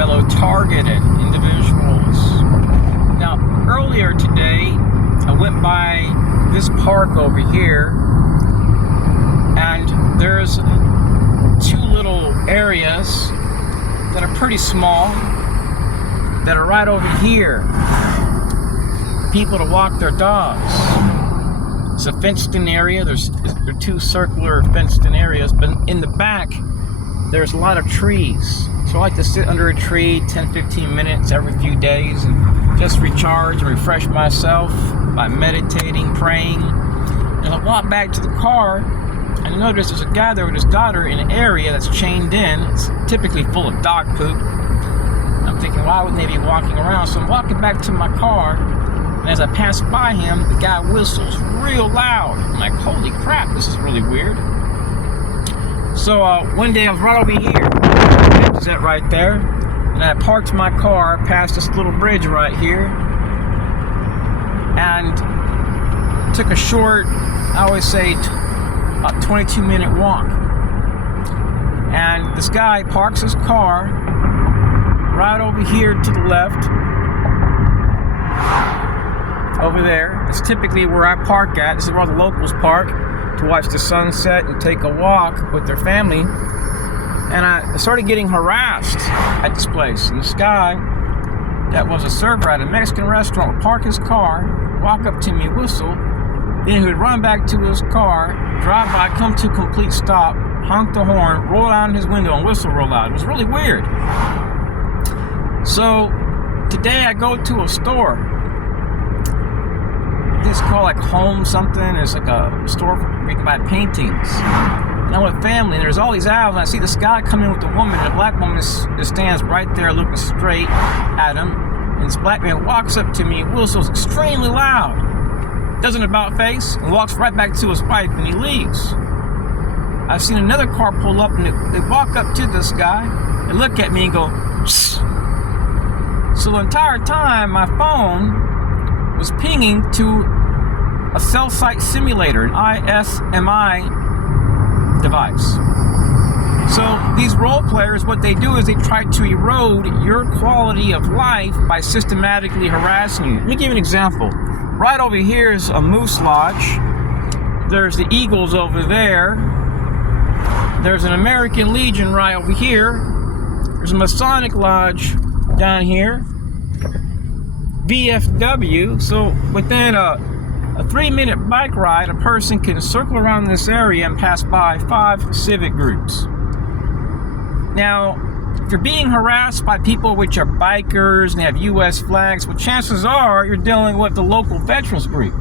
fellow targeted individuals. Now, earlier today, I went by this park over here, and there's two little areas that are pretty small that are right over here. People to walk their dogs. It's a fenced-in area. There are two circular fenced-in areas, but in the back, there's a lot of trees. So I like to sit under a tree 10-15 minutes every few days and just recharge and refresh myself by meditating, praying. And I walk back to the car and I notice there's a guy there with his daughter in an area that's chained in. It's typically full of dog poop. I'm thinking, why wouldn't they be walking around? So I'm walking back to my car, and as I pass by him, the guy whistles real loud. I'm like, holy crap, this is really weird. So one day I was right over here, is that right there, and I parked my car past this little bridge right here, and took a short, I always say, about 22-minute walk. And this guy parks his car right over here to the left, over there. It's typically where I park at. This is where the locals park to watch the sunset and take a walk with their family. And I started getting harassed at this place. And this guy that was a server at a Mexican restaurant would park his car, walk up to me, whistle, then he would run back to his car, drive by, come to a complete stop, honk the horn, roll down his window, and whistle real loud. It was really weird. So today I go to a store. It's called like Home something. It's like a store where you can buy paintings. And I'm with family, and there's all these aisles, and I see this guy come in with a woman, and a black woman just stands right there looking straight at him. And this black man walks up to me, whistles extremely loud, does an about face, and walks right back to his wife, and he leaves. I've seen another car pull up, and they walk up to this guy and look at me and go, "Psst." So the entire time, my phone was pinging to a cell site simulator, an ISMI device. So these role players, what they do is they try to erode your quality of life by systematically harassing you. Let me give you an example. Right over here is a moose lodge. There's the eagles over there. There's an American Legion right over here. There's a Masonic Lodge down here. VFW. So within a 3-minute bike ride, a person can circle around this area and pass by 5 civic groups. Now, if you're being harassed by people which are bikers and have U.S. flags, well, chances are you're dealing with the local veterans group.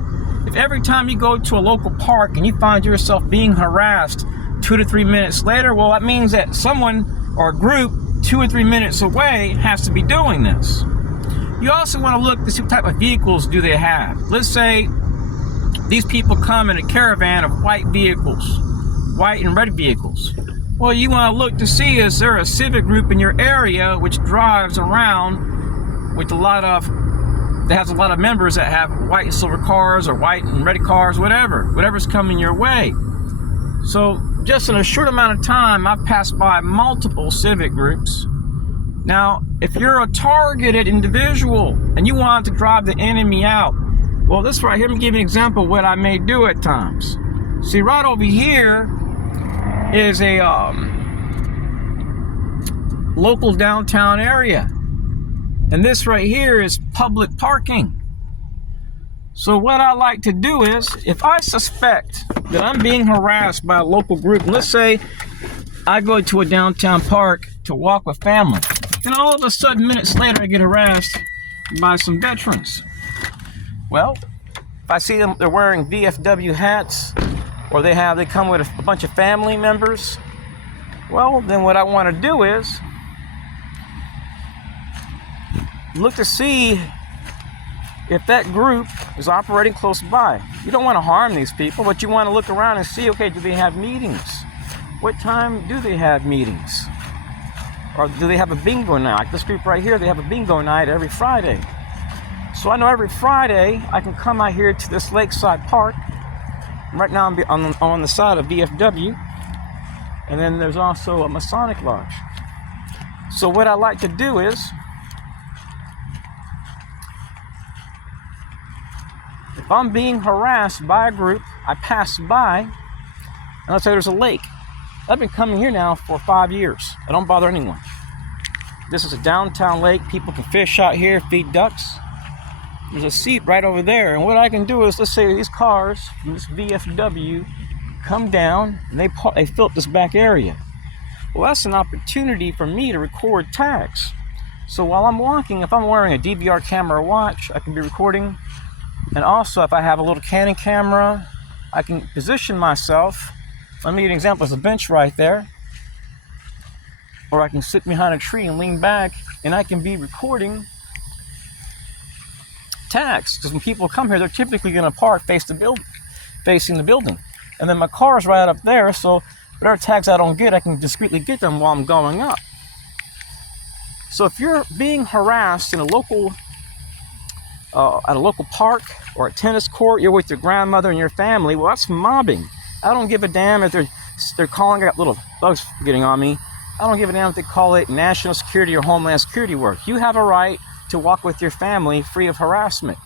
If every time you go to a local park and you find yourself being harassed 2 to 3 minutes later, well, that means that someone or a group 2 or 3 minutes away has to be doing this. You also want to look to see what type of vehicles do they have. Let's say these people come in a caravan of white vehicles, white and red vehicles. Well, you want to look to see, is there a civic group in your area which drives around with that has a lot of members that have white and silver cars or white and red cars, whatever's coming your way. So just in a short amount of time, I've passed by multiple civic groups. Now, if you're a targeted individual and you want to drive the enemy out, well, this right here, let me give you an example of what I may do at times. See, right over here is a local downtown area. And this right here is public parking. So what I like to do is, if I suspect that I'm being harassed by a local group, let's say I go to a downtown park to walk with family, and all of a sudden, minutes later, I get harassed by some veterans. Well, if I see them, they're wearing VFW hats, or they come with a bunch of family members, well, then what I want to do is look to see if that group is operating close by. You don't want to harm these people, but you want to look around and see, okay, do they have meetings? What time do they have meetings? Or do they have a bingo night? Like this group right here, they have a bingo night every Friday. So I know every Friday I can come out here to this lakeside park. Right now I'm on the side of VFW. And then there's also a Masonic Lodge. So what I like to do is, if I'm being harassed by a group, I pass by, and let's say there's a lake. I've been coming here now for 5 years. I don't bother anyone. This is a downtown lake. People can fish out here, feed ducks. There's a seat right over there. And what I can do is, let's say these cars from this VFW come down and they fill up this back area. Well, that's an opportunity for me to record tags. So while I'm walking, if I'm wearing a DVR camera watch, I can be recording. And also, if I have a little Canon camera, I can position myself. Let me give you an example. There's a bench right there. Or I can sit behind a tree and lean back, and I can be recording tags. Because when people come here, they're typically going to park facing the building. And then my car is right up there, so whatever tags I don't get, I can discreetly get them while I'm going up. So if you're being harassed in a local, at a local park or a tennis court, you're with your grandmother and your family, well, that's mobbing. I don't give a damn if they're calling, I got little bugs getting on me. I don't give a damn if they call it national security or homeland security work. You have a right to walk with your family free of harassment.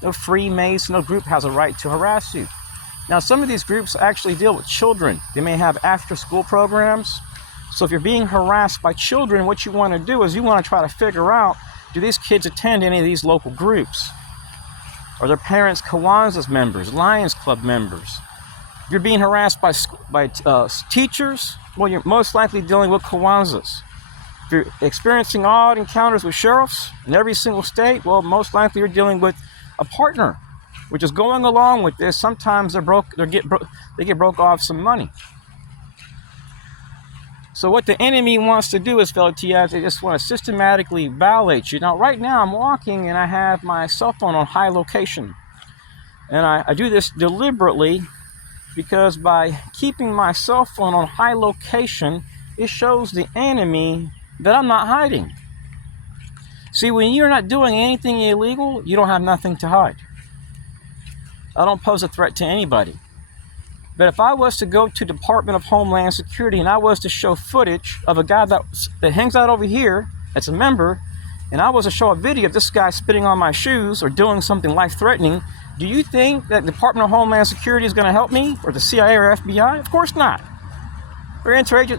No free mace, no group has a right to harass you. Now, some of these groups actually deal with children. They may have after-school programs. So if you're being harassed by children, what you want to do is you want to try to figure out, do these kids attend any of these local groups? Are their parents Kiwanis members, Lions Club members? If you're being harassed by teachers, well, you're most likely dealing with Kiwanis. If you're experiencing odd encounters with sheriffs in every single state, well, most likely you're dealing with a partner, which is going along with this. Sometimes they get broke off some money. So what the enemy wants to do is, fellow TIs, they just want to systematically violate you. Now, right now I'm walking and I have my cell phone on high location. And I do this deliberately because by keeping my cell phone on high location, it shows the enemy that I'm not hiding. See, when you're not doing anything illegal, you don't have nothing to hide. I don't pose a threat to anybody. But if I was to go to Department of Homeland Security and I was to show footage of a guy that hangs out over here, that's a member, and I was to show a video of this guy spitting on my shoes or doing something life-threatening, do you think that the Department of Homeland Security is going to help me, or the CIA or FBI? Of course not. They're tied to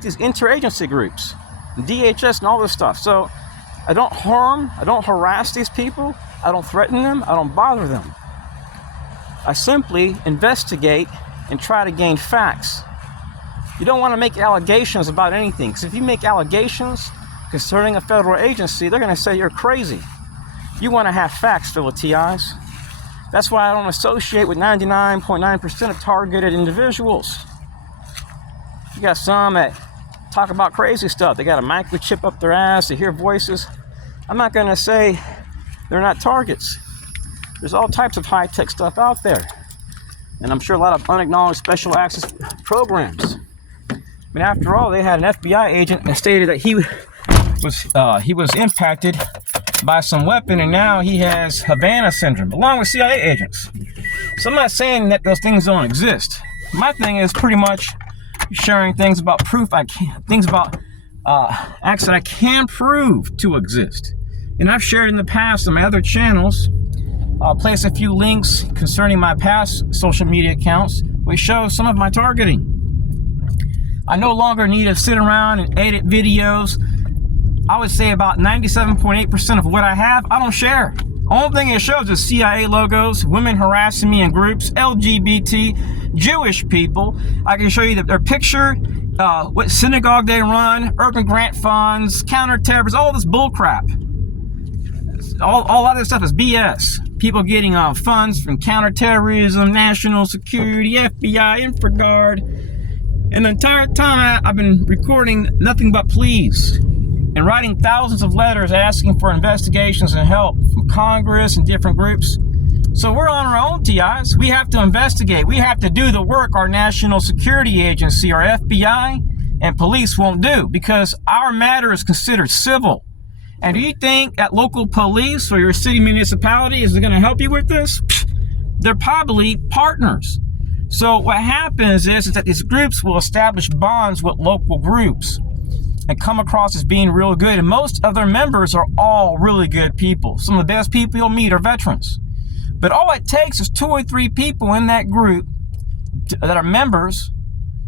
these interagency groups, DHS and all this stuff. So I don't harm, I don't harass these people, I don't threaten them, I don't bother them. I simply investigate and try to gain facts. You don't want to make allegations about anything, because if you make allegations concerning a federal agency, they're going to say you're crazy. You want to have facts, fellow TIs. That's why I don't associate with 99.9% of targeted individuals. You got some that talk about crazy stuff. They got a microchip up their ass, they hear voices. I'm not going to say they're not targets. There's all types of high-tech stuff out there. And I'm sure a lot of unacknowledged special access programs. I mean, after all, they had an FBI agent that stated that he was impacted by some weapon, and now he has Havana syndrome, along with CIA agents. So I'm not saying that those things don't exist. My thing is pretty much sharing things about proof acts that I can prove to exist. And I've shared in the past on my other channels. I'll place a few links concerning my past social media accounts, which show some of my targeting. I no longer need to sit around and edit videos. I would say about 97.8% of what I have, I don't share. Only thing it shows is CIA logos, women harassing me in groups, LGBT, Jewish people. I can show you their picture, what synagogue they run, urban grant funds, counterterrorism, all this bullcrap. All of this stuff is BS. People getting funds from counterterrorism, national security, FBI, InfraGard. And the entire time I've been recording nothing but pleas and writing thousands of letters asking for investigations and help from Congress and different groups. So we're on our own, TIs. We have to investigate. We have to do the work our national security agency, our FBI, and police won't do, because our matter is considered civil. And do you think that local police or your city municipality is going to help you with this? They're probably partners. So what happens is that these groups will establish bonds with local groups. and come across as being real good. And most of their members are all really good people. Some of the best people you'll meet are veterans. But all it takes is 2 or 3 people in that group that are members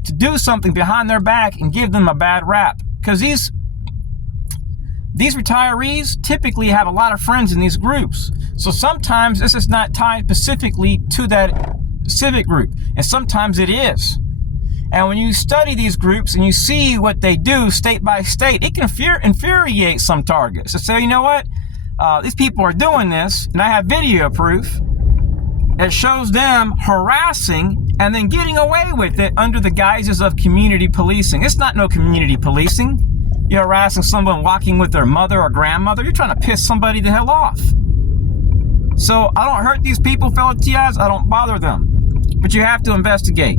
to do something behind their back and give them a bad rap. Because these retirees typically have a lot of friends in these groups. So sometimes this is not tied specifically to that civic group, and sometimes it is. And when you study these groups and you see what they do state by state, it can infuriate some targets to say, you know what, these people are doing this, and I have video proof that shows them harassing and then getting away with it under the guises of community policing. It's not no community policing. You're harassing someone walking with their mother or grandmother. You're trying to piss somebody the hell off. So I don't hurt these people, fellow TIs. I don't bother them. But you have to investigate.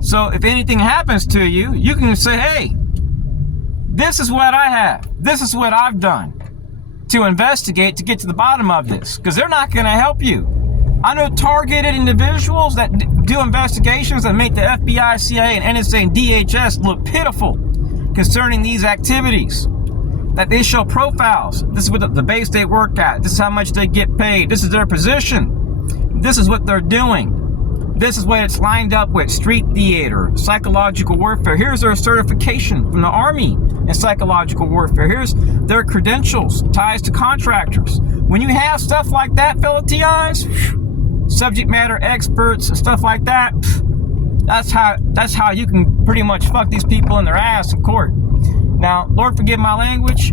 So if anything happens to you, you can say, hey, this is what I have. This is what I've done to investigate, to get to the bottom of this. Because they're not going to help you. I know targeted individuals that do investigations that make the FBI, CIA, and NSA and DHS look pitiful concerning these activities. That they show profiles. This is what the base they work at. This is how much they get paid. This is their position. This is what they're doing. This is what it's lined up with. Street theater, psychological warfare. Here's their certification from the Army in psychological warfare. Here's their credentials, ties to contractors. When you have stuff like that, fellow TIs, subject matter experts and stuff like that, that's how you can pretty much fuck these people in their ass in court. Now, Lord forgive my language.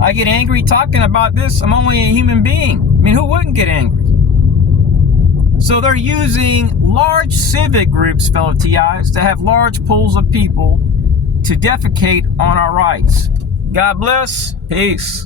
I get angry talking about this. I'm only a human being. I mean, who wouldn't get angry? So they're using large civic groups, fellow TIs, to have large pools of people to defecate on our rights. God bless. Peace.